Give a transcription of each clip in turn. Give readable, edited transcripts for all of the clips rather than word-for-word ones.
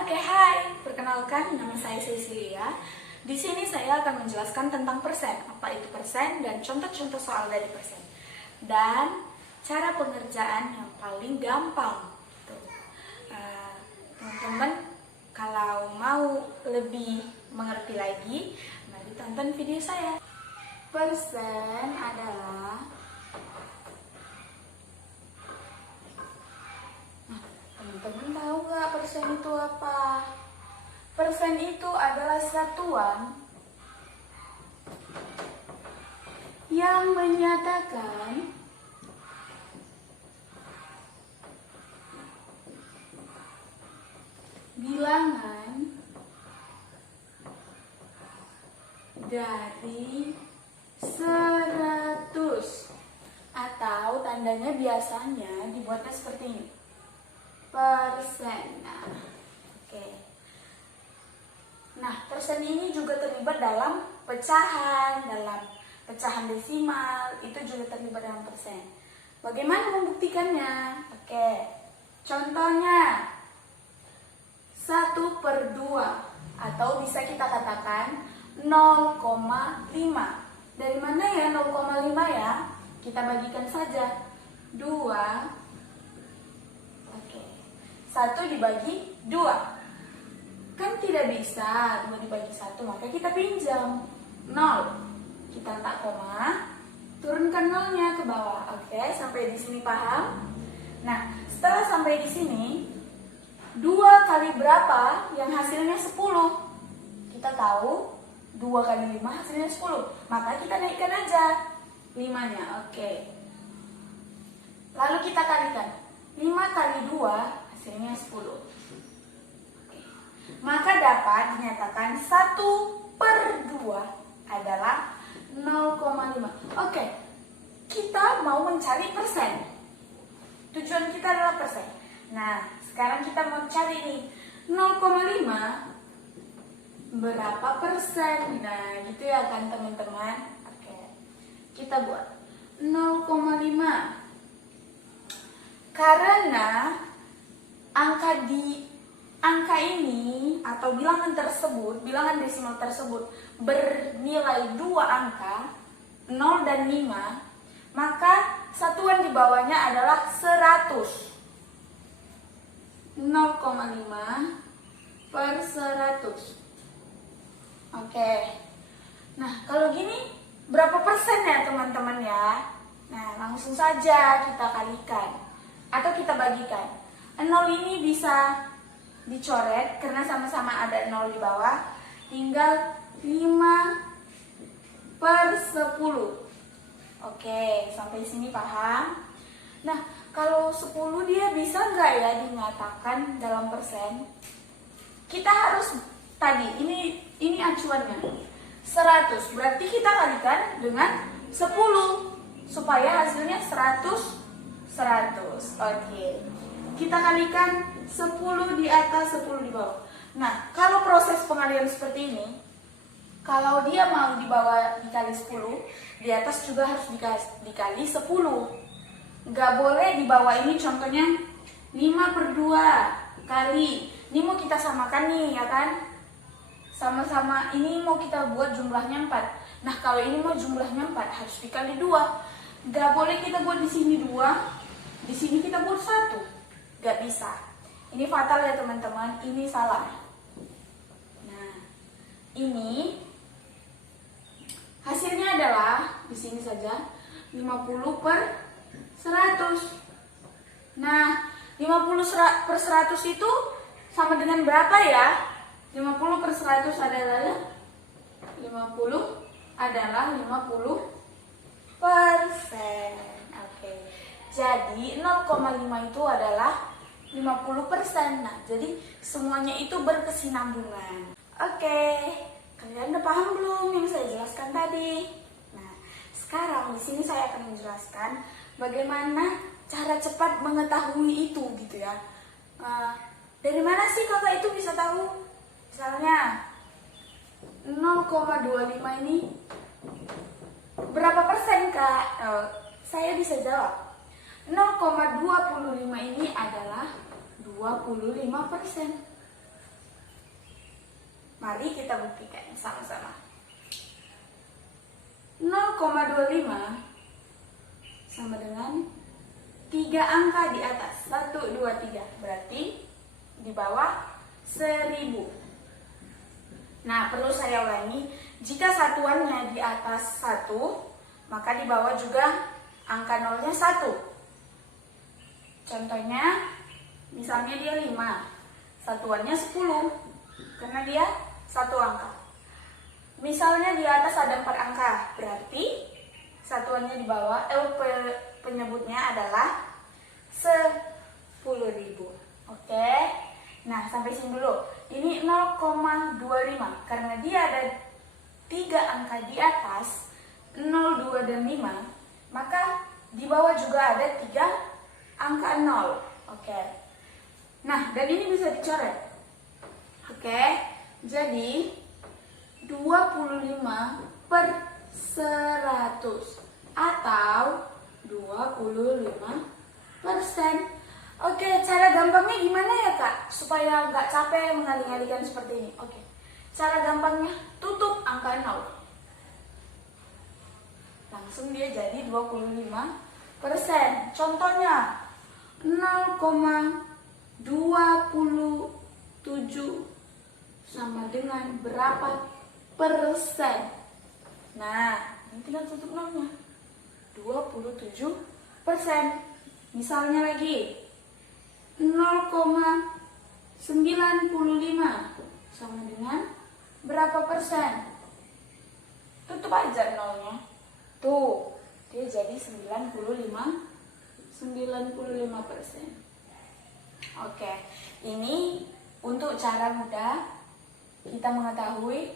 Oke, hai. Perkenalkan, nama saya Cecilia. Di sini saya akan menjelaskan tentang persen, apa itu persen, dan contoh-contoh soal dari persen. Dan cara pengerjaan yang paling gampang. Tuh. Teman-teman, kalau mau lebih mengerti lagi, mari tonton video saya. Persen adalah teman-teman tahu nggak persen itu apa? Persen itu adalah satuan yang menyatakan bilangan dari 100, atau tandanya biasanya dibuatnya seperti ini. Persen. Oke. Nah, persen ini juga terlibat dalam pecahan desimal, itu juga terlibat dalam persen. Bagaimana membuktikannya? Oke. Contohnya 1/2, atau bisa kita katakan 0,5. Dari mana ya 0,5 ya? Kita bagikan saja. 2. 1 dibagi 2. Kan tidak bisa 2 dibagi 1, maka kita pinjam 0. Kita letak koma, turunkan 0-nya ke bawah. Oke, sampai di sini paham? Nah, setelah sampai di sini, 2 kali berapa yang hasilnya 10? Kita tahu 2 kali 5 hasilnya 10. Maka kita naikkan aja 5-nya. Oke. Lalu kita kalikan. 5 kali 2 hasilnya 10. Maka dapat dinyatakan 1/2 adalah 0,5. Oke, kita mau mencari persen. Tujuan kita adalah persen. Nah, sekarang kita mau cari nih 0,5 berapa persen. Nah, gitu ya kan teman-teman. Oke, kita buat 0,5. Karena angka ini atau bilangan desimal tersebut bernilai 2 angka, 0 dan 5, maka satuan di bawahnya adalah 100. 0,5 per 100. Oke. Nah, kalau gini berapa persen ya teman-teman ya? Nah, langsung saja kita kalikan atau kita bagikan. 0 ini bisa dicoret karena sama-sama ada 0 di bawah. Tinggal 5/10. Oke, sampai sini paham? Nah, kalau 10 dia bisa nggak ya dinyatakan dalam persen? Kita harus tadi, ini acuannya 100. Berarti kita kalikan dengan 10 supaya hasilnya 100. Oke. Kita kalikan 10 di atas, 10 di bawah. Nah, kalau proses pengalian seperti ini, kalau dia mau di bawah dikali 10, di atas juga harus dikali 10. Nggak boleh di bawah ini, contohnya 5/2 kali. Ini mau kita samakan nih, ya kan? Sama-sama ini mau kita buat jumlahnya 4. Nah, kalau ini mau jumlahnya 4, harus dikali 2. Nggak boleh kita buat di sini 2, di sini kita buat 1. Gak bisa. Ini fatal ya teman-teman, ini salah. Nah, ini hasilnya adalah di sini saja 50/100. Nah, 50/100 itu sama dengan berapa ya? 50/100 adalah 50%. Oke. Jadi 0,5 itu adalah 50%. Nah, jadi semuanya itu berkesinambungan. Oke, kalian udah paham belum yang saya jelaskan tadi? Nah, sekarang di sini saya akan menjelaskan bagaimana cara cepat mengetahui itu gitu ya. Dari mana sih kakak itu bisa tahu? Misalnya 0,25 ini berapa persen kak? Saya bisa jawab. 0,25 ini adalah 25%. Mari kita buktikan sama-sama. 0,25 sama dengan 3 angka di atas. 1, 2, 3. Berarti di bawah 1000. Nah, perlu saya ulangi. Jika satuannya di atas 1, maka di bawah juga angka nolnya 1. Contohnya, misalnya dia 5. Satuannya 10. Karena dia 1 angka. Misalnya di atas ada 4 angka. Berarti satuannya di bawah, penyebutnya adalah 10.000. Oke. Nah, sampai sini dulu. Ini 0,25. Karena dia ada 3 angka di atas, 0, 2, dan 5, maka di bawah juga ada 3 angka 0. Oke. Nah, dan ini bisa dicoret. Oke. Jadi 25 per 100 atau 25%. Oke, cara gampangnya gimana ya Kak? Supaya nggak capek mengalih-alihkan seperti ini. Oke, cara gampangnya tutup angka 0. Langsung dia jadi 25%. Contohnya 0,27 sama dengan berapa persen? Nah, ini tinggal tutup nolnya. 27%. Misalnya lagi 0,95 sama dengan berapa persen? Tutup aja nolnya. Tuh, dia jadi 95%. Oke, ini untuk cara mudah kita mengetahui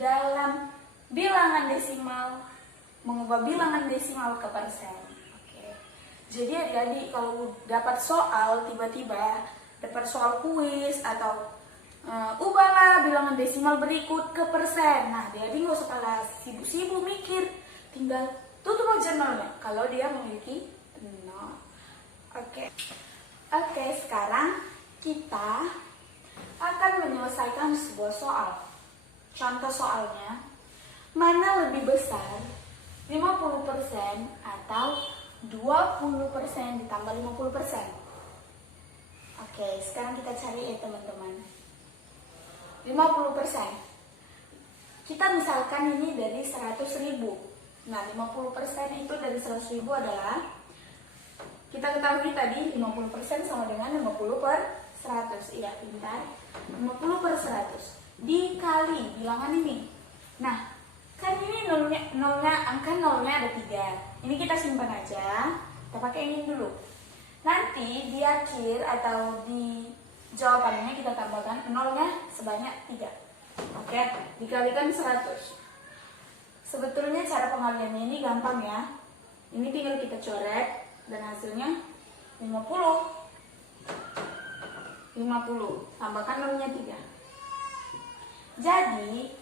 dalam bilangan desimal, mengubah bilangan desimal ke persen. Jadi adik-adik kalau dapat soal, tiba-tiba dapat soal kuis atau ubahlah bilangan desimal berikut ke persen. Nah, adik-adik nggak usah kalah sibuk-sibuk mikir, tinggal tutup aja nolnya kalau dia memiliki 0. Oke, sekarang kita akan menyelesaikan sebuah soal. Contoh soalnya, mana lebih besar 50% atau 20% ditambah 50%. Oke, sekarang kita cari ya teman-teman. 50%. Kita misalkan ini dari 100.000. Nah, 50% itu dari 100.000 adalah, kita ketahui tadi 50% sama dengan 50 per 100. Iya, pintar. 50 per 100 dikali bilangan ini. Nah, kan ini nolnya, angka nolnya ada 3. Ini kita simpan aja. Kita pakai ini dulu. Nanti di akhir atau di jawabannya kita tambahkan nolnya sebanyak 3. Oke, dikalikan 100. Sebetulnya cara pengaliannya ini gampang ya. Ini tinggal kita coret dan hasilnya 50. 50. Tambahkan nolnya 3. Jadi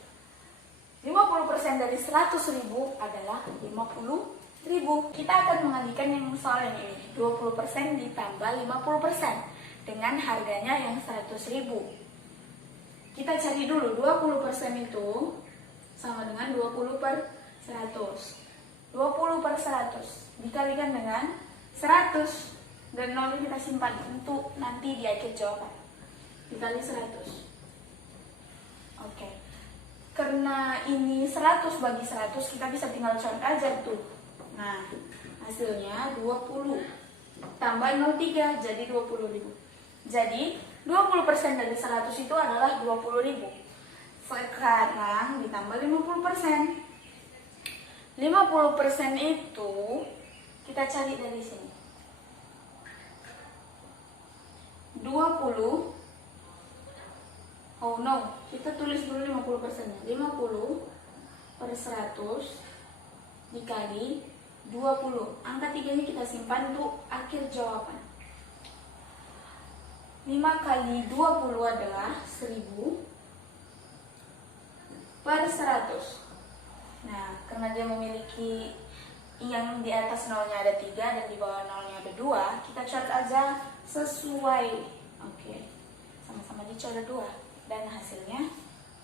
50% dari 100.000 adalah 50.000. Kita akan mengalihkan yang soal yang ini. 20% ditambah 50% dengan harganya yang 100.000. Kita cari dulu 20% itu sama dengan 20 per 100. 20 per 100 dikalikan dengan 100 dan nol kita simpan untuk nanti di akhir jawaban. Dikali 100. Oke. Karena ini 100 bagi 100, kita bisa tinggal coret aja tuh. Nah, hasilnya 20 tambah 03 jadi 20.000. Jadi 20% dari 100 itu adalah 20.000. Sekarang ditambah 50%. 50% itu kita cari dari sini. 20. Oh no, kita tulis dulu 50%-nya. 50 per 100 dikali 20. Angka 3-nya kita simpan untuk akhir jawaban. 5 kali 20 adalah 1000 per 100. Nah, karena dia memiliki yang di atas nolnya ada 3 dan di bawah nolnya ada 2, kita coret aja sesuai. Oke, sama-sama dicoret 2. dan hasilnya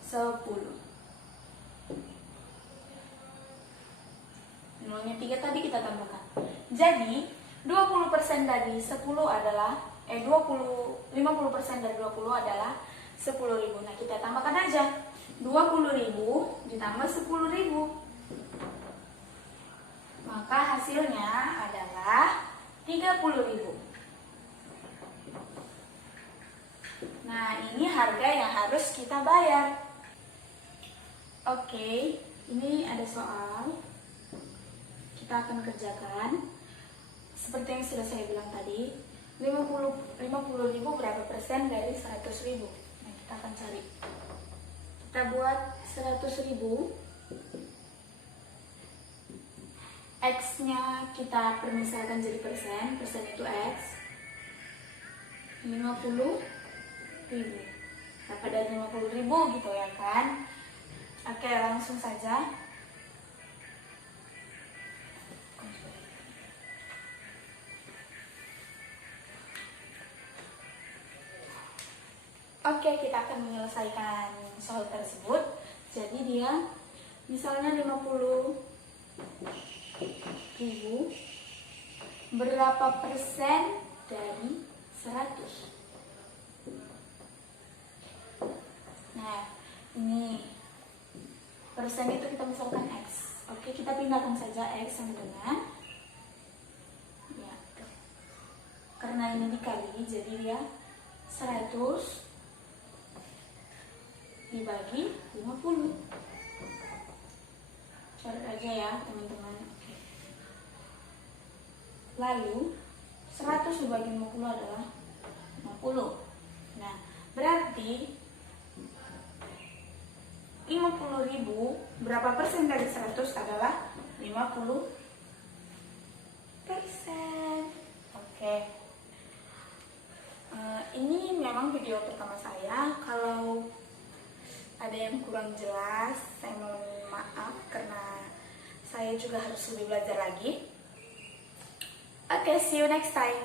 10. Nolnya 3 tadi kita tambahkan. Jadi 50% dari 10 adalah 50% dari 20 adalah 10.000. Nah, kita tambahkan aja 20.000 ditambah 10.000. Maka hasilnya adalah 30.000. Nah, ini harga yang harus kita bayar. Oke, ini ada soal. Kita akan kerjakan. Seperti yang sudah saya bilang tadi, 50.000 berapa persen dari 100.000? Nah, kita akan cari. Kita buat 100.000. X-nya kita permisalkan jadi persen. Persen itu X. 50.000. Dapat dari 50.000 gitu ya kan? Oke, langsung saja. Oke, kita akan menyelesaikan soal tersebut. Jadi dia misalnya 50.000 berapa persen dari 100? Nah, ini persen itu kita misalkan X. Oke, kita pindahkan saja X sama dengan ya, karena ini dikali, jadi dia 100 dibagi 50. Catat aja ya teman-teman. Lalu 100 dibagi 50 adalah 50. Nah, berarti 50.000 berapa persen dari 100 adalah 50%. Oke. Ini memang video pertama saya. Kalau ada yang kurang jelas, saya mohon maaf karena saya juga harus lebih belajar lagi. Oke, see you next time.